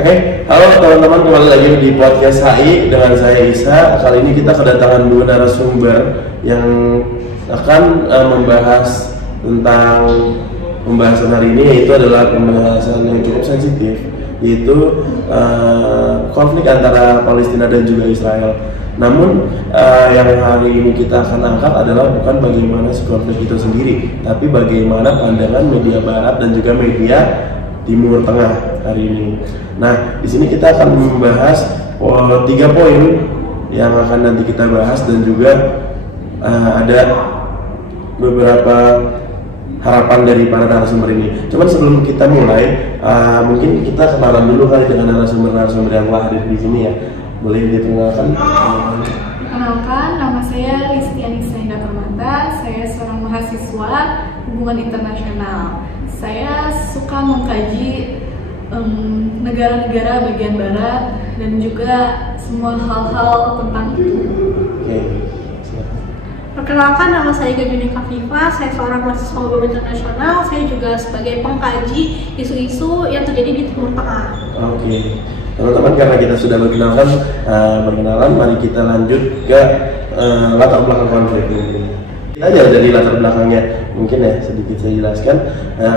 Oke, halo teman-teman, kembali lagi di podcast HI dengan saya Isa. Kali ini kita kedatangan dua narasumber yang akan membahas tentang pembahasan hari ini, yaitu adalah pembahasan yang cukup sensitif, yaitu konflik antara Palestina dan juga Israel. Namun yang hari ini kita akan angkat adalah bukan bagaimana si konflik itu sendiri, tapi bagaimana pandangan media Barat dan juga media Timur Tengah hari ini. Nah, di sini kita akan membahas 3 poin yang akan nanti kita bahas, dan juga ada beberapa harapan dari para narasumber ini. Cuman sebelum kita mulai, mungkin kita kenalan dulu kali dengan narasumber-narasumber yang telah hadir di sini ya. Boleh diperkenalkan? Perkenalkan, nama saya Listiani Sainda Permata. Saya seorang mahasiswa hubungan internasional. Saya suka mengkaji negara-negara bagian barat dan juga semua hal-hal tentang itu. Perkenalkan, nama saya Gajuni Kafifa. Saya seorang mahasiswa hubungan internasional. Saya juga sebagai pengkaji isu-isu yang terjadi di Timur Tengah. Oke. Teman-teman, karena kita sudah berkenalan, mari kita lanjut ke latar belakang konflik ini. Kita aja dari latar belakangnya, mungkin ya sedikit saya jelaskan.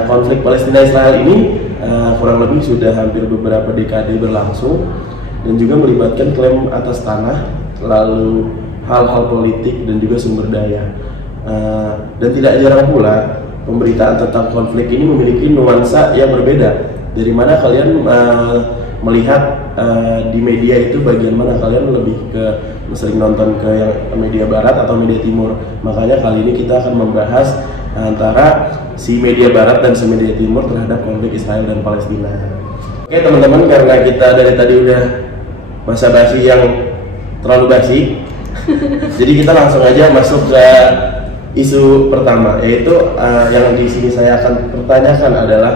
Konflik Palestina Israel ini kurang lebih sudah hampir beberapa dekade berlangsung dan juga melibatkan klaim atas tanah, lalu hal-hal politik dan juga sumber daya. Dan tidak jarang pula pemberitaan tentang konflik ini memiliki nuansa yang berbeda. Dari mana kalian melihat di media itu, bagian mana kalian lebih ke sering nonton ke yang media Barat atau media Timur? Makanya kali ini kita akan membahas antara si media Barat dan si media Timur terhadap konflik Israel dan Palestina. Oke teman-teman, karena kita dari tadi udah basa-basi yang terlalu basi, jadi kita langsung aja masuk ke isu pertama, yaitu yang di sini saya akan pertanyakan adalah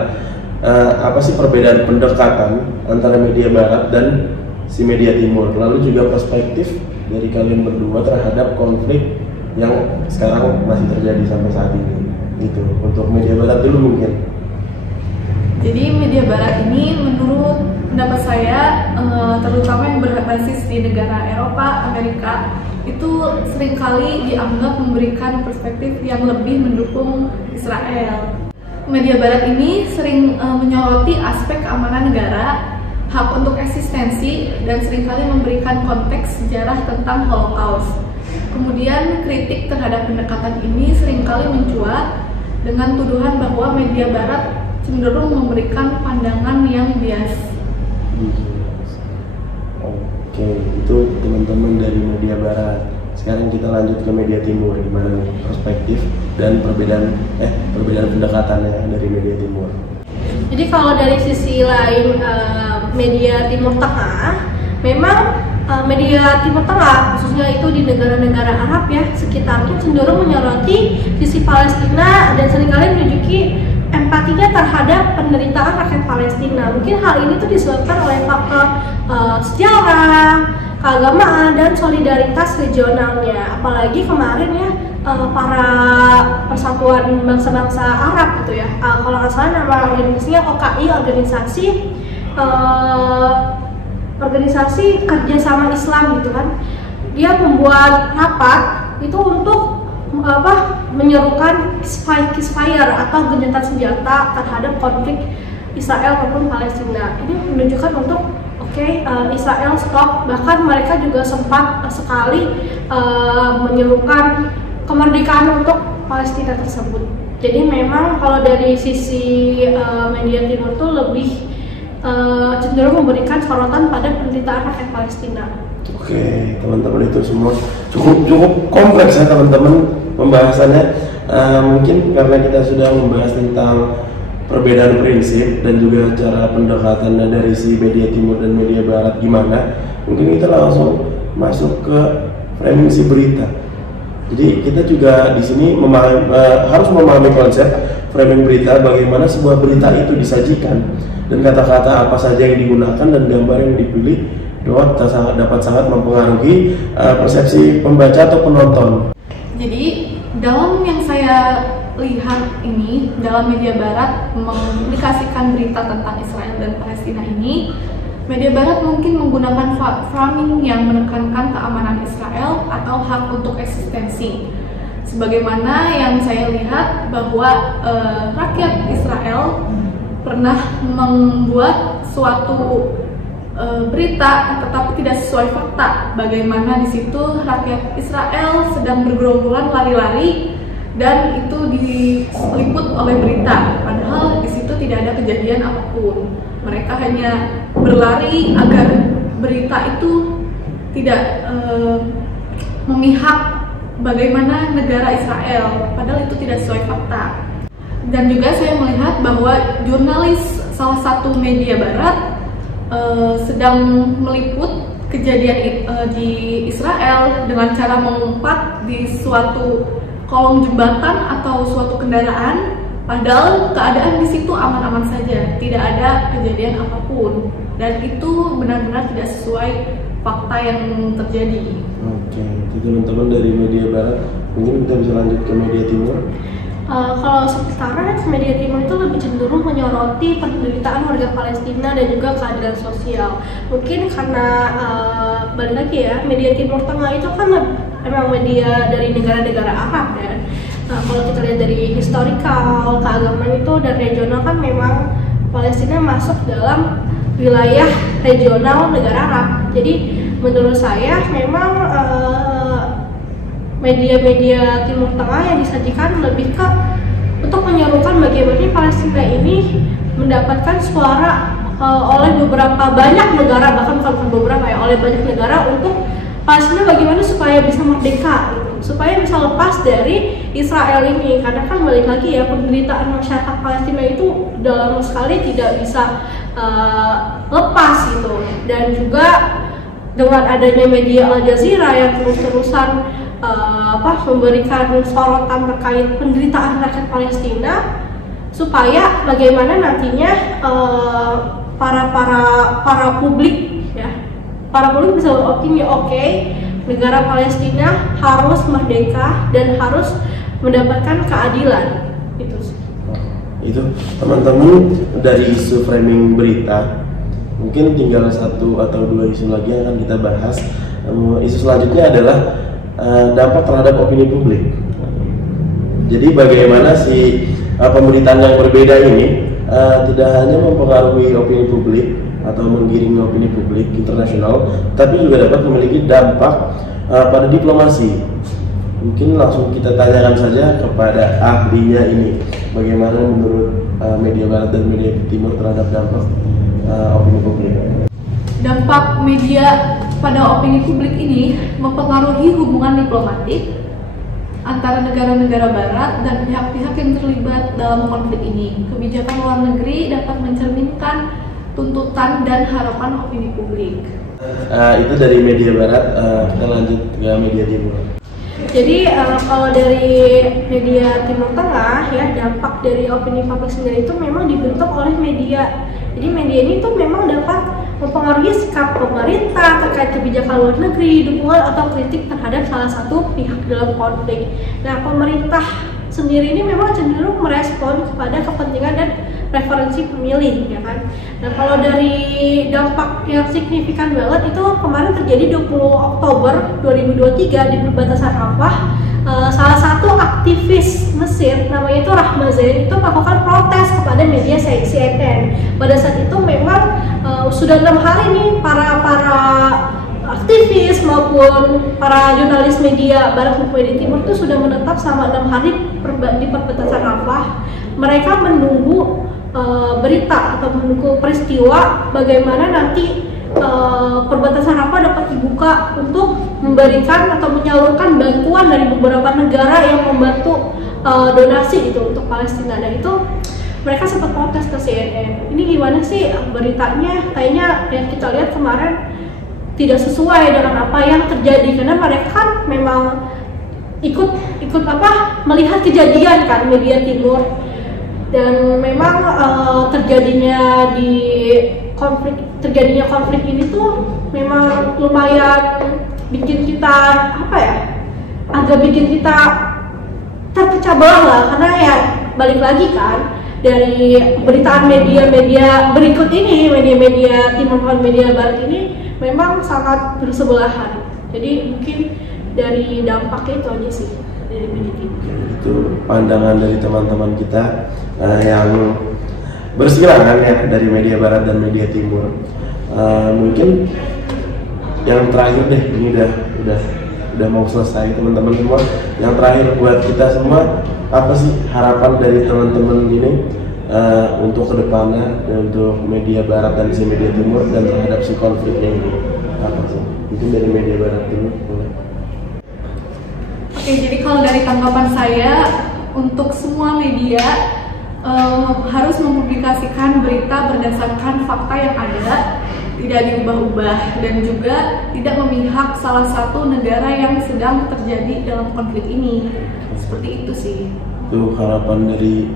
apa sih perbedaan pendekatan antara media Barat dan si media Timur, lalu juga perspektif dari kalian berdua terhadap konflik yang sekarang masih terjadi sampai saat ini. Gitu. Untuk media Barat dulu mungkin. Jadi media Barat ini menurut pendapat saya, terutama yang berbasis di negara Eropa, Amerika, itu seringkali dianggap memberikan perspektif yang lebih mendukung Israel. Media Barat ini sering menyoroti aspek keamanan negara, hak untuk eksistensi, dan seringkali memberikan konteks sejarah tentang Holocaust. Kemudian kritik terhadap pendekatan ini seringkali mencuat dengan tuduhan bahwa media Barat cenderung memberikan pandangan yang bias. Oke, itu teman-teman dari media Barat. Sekarang kita lanjut ke media Timur, gimana nih perspektif dan perbedaan pendekatannya dari media Timur. Jadi kalau dari sisi lain media Timur Tengah, memang media Timur Tengah khususnya itu di negara-negara Arab ya sekitarnya cenderung menyoroti sisi Palestina dan seringkali menunjuki empatinya terhadap penderitaan rakyat Palestina. Mungkin hal ini tuh disebabkan oleh faktor sejarah, keagamaan, dan solidaritas regionalnya. Apalagi kemarin ya para persatuan bangsa-bangsa Arab gitu ya, kalau nggak salah nama organisasinya OKI, organisasi kerjasama Islam gitu kan, dia membuat rapat itu untuk menyerukan ceasefire atau gencatan senjata terhadap konflik Israel maupun Palestina. Ini menunjukkan untuk Israel stop, bahkan mereka juga sempat sekali menyerukan kemerdekaan untuk Palestina tersebut. Jadi memang kalau dari sisi media Timur tuh lebih cenderung memberikan sorotan pada penderitaan rakyat Palestina. Oke, teman-teman, itu semua cukup kompleks ya teman-teman pembahasannya. Mungkin karena kita sudah membahas tentang perbedaan prinsip dan juga cara pendekatannya dari si media Timur dan media Barat gimana, mungkin kita langsung masuk ke framing si berita. Jadi kita juga di sini harus memahami konsep framing berita, bagaimana sebuah berita itu disajikan dan kata-kata apa saja yang digunakan dan gambar yang dipilih dapat sangat mempengaruhi persepsi pembaca atau penonton. Jadi dalam yang saya lihat ini, dalam media Barat mempublikasikan berita tentang Israel dan Palestina ini, Media Barat mungkin menggunakan framing yang menekankan keamanan Israel atau hak untuk eksistensi. Sebagaimana yang saya lihat bahwa rakyat Israel pernah membuat suatu berita tetapi tidak sesuai fakta, bagaimana di situ rakyat Israel sedang bergerombolan lari-lari dan itu diliput oleh berita, padahal di situ tidak ada kejadian apapun. Mereka hanya berlari agar berita itu tidak memihak bagaimana negara Israel, padahal itu tidak sesuai fakta. Dan juga saya melihat bahwa jurnalis salah satu media Barat sedang meliput kejadian di Israel dengan cara mengumpat di suatu kolong jembatan atau suatu kendaraan, padahal keadaan di situ aman-aman saja, tidak ada kejadian apapun, dan itu benar-benar tidak sesuai fakta yang terjadi. Oke, itu teman-teman dari media Barat. Mungkin kita bisa lanjut ke media Timur. Kalau sekarang media Timur itu lebih cenderung menyoroti penderitaan warga Palestina dan juga keadilan sosial. Mungkin karena balik lagi ya, media Timur Tengah itu kan memang media dari negara-negara Arab ya. Nah, kalau kita lihat dari historical, keagamaan itu dan regional kan memang Palestina masuk dalam wilayah regional negara Arab. Jadi menurut saya memang media-media Timur Tengah yang disajikan lebih ke untuk menyerukan bagaimana Palestina ini mendapatkan suara oleh banyak negara, bahkan bukan beberapa ya, oleh banyak negara untuk Palestina bagaimana supaya bisa merdeka gitu, supaya bisa lepas dari Israel ini, karena kan balik lagi ya, penderitaan masyarakat Palestina itu dalam sekali tidak bisa lepas gitu. Dan juga dengan adanya media Al Jazeera yang terus-terusan memberikan sorotan terkait penderitaan rakyat Palestina, supaya bagaimana nantinya para publik ya, para publik bisa beropini, oke, negara Palestina harus merdeka dan harus mendapatkan keadilan. Itu sih. Itu teman-teman dari isu framing berita. Mungkin tinggal 1 atau 2 isu lagi yang akan kita bahas. Isu selanjutnya adalah dampak terhadap opini publik. Jadi bagaimana si pemberitaan yang berbeda ini tidak hanya mempengaruhi opini publik atau menggiring opini publik internasional, tapi juga dapat memiliki dampak pada diplomasi. Mungkin langsung kita tanyakan saja kepada ahlinya ini, bagaimana menurut media Barat dan media Timur terhadap dampak opini publik. Dampak media pada opini publik ini mempengaruhi hubungan diplomatik antara negara-negara Barat dan pihak-pihak yang terlibat dalam konflik ini. Kebijakan luar negeri dapat mencerminkan tuntutan dan harapan opini publik. Itu dari media Barat. Kita lanjut ke media Timur. Jadi kalau dari media Timur Tengah ya, dampak dari opini publik sendiri itu memang dibentuk oleh media. Jadi media ini tuh memang dapat mempengaruhi sikap pemerintah terkait kebijakan luar negeri, dukungan atau kritik terhadap salah satu pihak dalam konflik. Nah, pemerintah sendiri ini memang cenderung merespon kepada kepentingan dan preferensi pemilih, ya kan. Nah, kalau dari dampak yang signifikan banget itu kemarin terjadi 20 Oktober 2023 di perbatasan Rafah. Salah satu aktivis Mesir namanya itu Rahma Zain itu melakukan protes kepada media CNN. Pada saat itu memang sudah 6 hari nih para aktivis maupun para jurnalis media Barat maupun media Timur itu sudah menetap selama 6 hari di perbatasan Rafah. Mereka menunggu berita atau menunggu peristiwa bagaimana nanti perbatasan Rafah dapat dibuka untuk memberikan atau menyalurkan bantuan dari beberapa negara yang membantu donasi gitu untuk Palestina. Dan itu mereka sempat protes ke CNN. Ini gimana sih beritanya? Kayaknya yang kita lihat kemarin tidak sesuai dengan apa yang terjadi, karena mereka kan memang ikut melihat kejadian kan media Timur, dan memang terjadinya konflik ini tuh memang lumayan bikin kita agak bikin kita terpecah belah lah, karena ya balik lagi kan dari beritaan media-media berikut ini, media-media timur dan media barat ini memang sangat bersebelahan. Jadi mungkin dari dampaknya itu aja sih dari media timur. Itu pandangan dari teman-teman kita yang bersilangan ya dari media barat dan media timur. Mungkin yang terakhir deh, ini udah mau selesai teman-teman semua. Yang terakhir buat kita semua, apa sih harapan dari teman-teman ini untuk kedepannya dan untuk media barat dan si media timur dan terhadap si konfliknya ini apa sih? Mungkin dari media barat dulu boleh. Oke, jadi kalau dari tanggapan saya untuk semua media harus mempublikasikan berita berdasarkan fakta yang ada, tidak diubah-ubah, dan juga tidak memihak salah satu negara yang sedang terjadi dalam konflik ini. Seperti itu sih. Itu harapan dari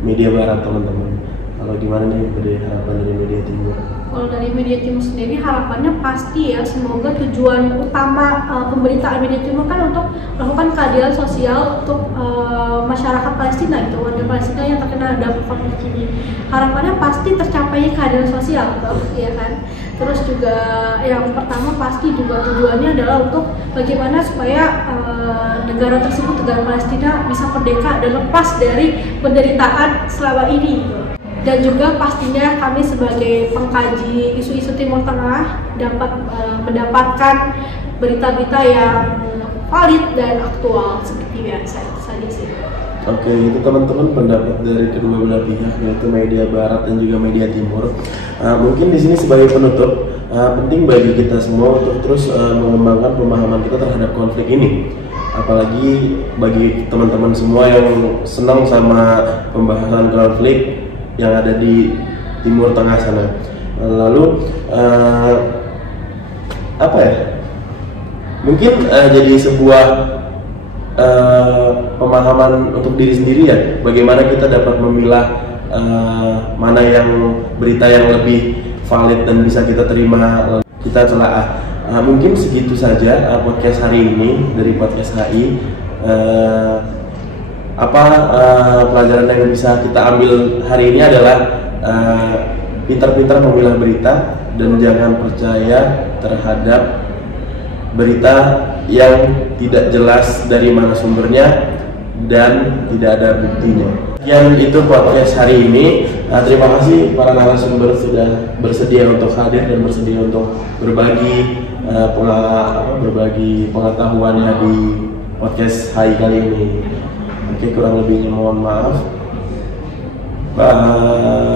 media barat teman-teman. Kalau gimana nih dari harapan dari media timur? Kalau dari media timur sendiri harapannya pasti ya, semoga tujuan utama pemberitaan media timur kan untuk melakukan keadilan sosial untuk masyarakat Palestina gitu, warga Palestina yang terkena dampak konflik ini. Harapannya pasti tercapai keadilan sosial, ya kan. Terus juga yang pertama pasti juga tujuannya adalah untuk bagaimana supaya negara tersebut, negara Palestina bisa merdeka dan lepas dari penderitaan selama ini. Dan juga pastinya kami sebagai pengkaji isu-isu Timur Tengah dapat mendapatkan berita-berita yang valid dan aktual seperti biasa. Itu saja sih. Oke, itu teman-teman pendapat dari kedua belah pihak, yaitu media barat dan juga media timur. Mungkin di sini sebagai penutup, penting bagi kita semua untuk terus mengembangkan pemahaman kita terhadap konflik ini. Apalagi bagi teman-teman semua yang senang sama pembahasan konflik yang ada di Timur Tengah sana. Lalu apa ya? Mungkin jadi sebuah pemahaman untuk diri sendiri ya, bagaimana kita dapat memilah mana yang berita yang lebih valid dan bisa kita terima, kita telaah. Mungkin segitu saja podcast hari ini dari podcast HI. Pelajaran yang bisa kita ambil hari ini adalah pintar-pintar memilah berita dan jangan percaya terhadap berita yang tidak jelas dari mana sumbernya dan tidak ada buktinya. Yang itu podcast hari ini. Terima kasih para narasumber sudah bersedia untuk hadir dan bersedia untuk berbagi pengetahuannya di podcast HI kali ini. Oke, kurang lebihnya mohon maaf. Bye.